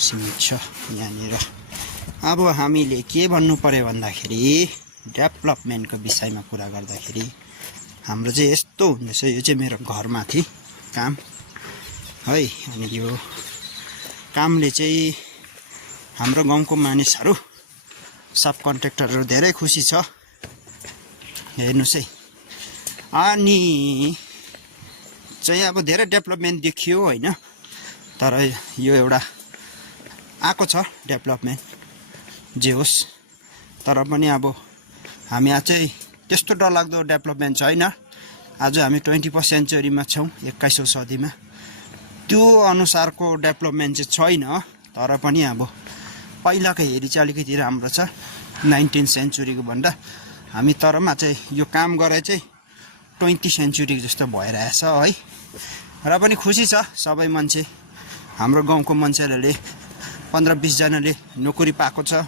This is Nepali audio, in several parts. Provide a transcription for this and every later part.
सीमित छ यहाँनिर। अब हामीले के भन्नु पर्यो भन्दाखेरि डेभलपमेन्टको विषयमा कुरा गर्दाखेरि हाम्रो चाहिँ यस्तो हुँदैछ। यो चाहिँ मेरो घरमाथि काम है। अनि यो कामले चाहिँ हाम्रो गाउँको मानिसहरू सब कन्ट्र्याक्टरहरू धेरै खुसी छ। हेर्नुहोस् है। अनि चाहिँ अब धेरै डेभलपमेन्ट देखियो होइन, तर यो एउटा आएको छ डेभलपमेन्ट जे होस्। तर पनि अब हामी आज चाहिँ त्यस्तो डरलाग्दो डेभलपमेन्ट छैन। आज हामी 21st सेन्चुरीमा छौँ, 21औं सदीमा। त्यो अनुसारको डेभलपमेन्ट चाहिँ छैन, तर पनि अब पहिलाको हेरी चाहिँ अलिकति राम्रो छ 19th सेन्चुरीको भन्दा। हामी तरमा चाहिँ यो काम गरे चाहिँ 20th सेन्चुरी जस्तो भइरहेछ है। र पनि खुसी छ सबै मान्छे, हाम्रो गाउँको मान्छेहरूले 15-20 जनाले नोकरी पाएको छ।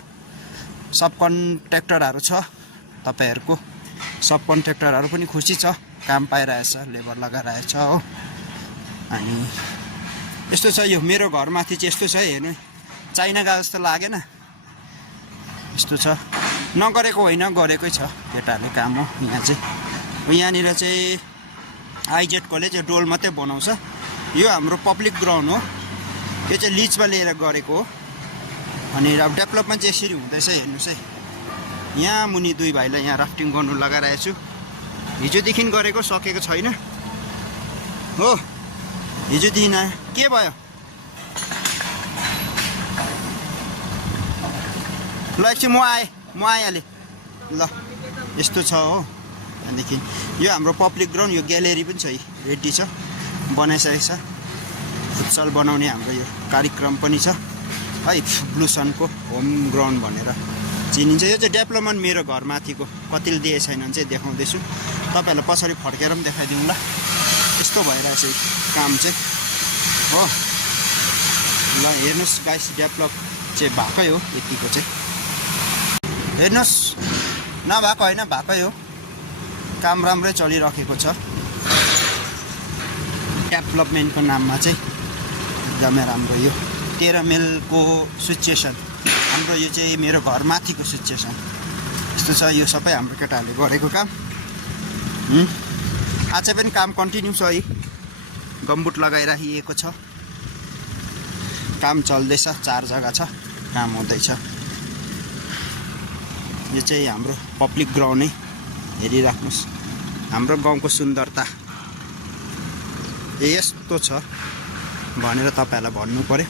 सब कन्ट्र्याक्टरहरू छ तपाईहरुको, सब कन्ट्र्याक्टरहरू पनि खुसी छ, काम पाइरहेछ, लेबर लगाइरहेछ हो। अनि यस्तो छ यो मेरो घरमाथि चाहिँ यस्तो छ हेर्नु, चाइना गए जस्तो लागेन। यस्तो छ, नगरेको होइन गरेकै छ केटाहरूले काम हो। यहाँ चाहिँ यहाँनिर चाहिँ आइजेडकोले चाहिँ डोल मात्रै बनाउँछ। यो हाम्रो पब्लिक ग्राउन्ड हो, यो चाहिँ लिजमा लिएर गरेको हो। अनि अब डेभलपमेन्ट चाहिँ यसरी हुँदैछ हेर्नुहोस् है। यहाँ मुनि दुई भाइलाई यहाँ राफ्टिङ गर्नु लगाइरहेको छु। हिजोदेखि गरेको, सकेको छैन हो। हिजोदेखि के भयो ल, एकछिन म आइहालेँ ल। यस्तो छ हो। त्यहाँदेखि यो हाम्रो पब्लिक ग्राउन्ड, यो ग्यालेरी पनि छ, रेडी छ, बनाइसकेको छ। फुटसल बनाउने हाम्रो यो कार्यक्रम पनि छ है। ब्लुसनको होम ग्राउन्ड भनेर चिनिन्छ। यो चाहिँ डेभलपमेन्ट मेरो घरमाथिको कतिले दिए छैनन् चाहिँ देखाउँदैछु तपाईँहरूलाई। पछाडि फर्केर पनि देखाइदिउँ ल। यस्तो भइरहेछ काम चाहिँ हो। ल हेर्नुहोस् गाइस, डेभलप चाहिँ भएकै हो यतिको चाहिँ। हेर्नुहोस्, नभएको होइन, भएकै हो। काम राम्रै चलिरहेको छ डेभलपमेन्टको नाममा चाहिँ, एकदमै राम्रो। यो 13 माइलको सिचुएसन हाम्रो, यो चाहिँ मेरो घरमाथिको सिचुएसन यस्तो छ। यो सबै हाम्रो केटाहरूले गरेको काम। आज पनि काम कन्टिन्यू छ है। गमबुट लगाइराखिएको छ, काम चल्दैछ। 4 जग्गा छ, काम हुँदैछ। यो चाहिँ हाम्रो पब्लिक ग्राउन्ड है, हेरिराख्नुहोस्। हाम्रो गाउँको सुन्दरता यस्तो छ भनेर तपाईँहरूलाई भन्नु पर्यो।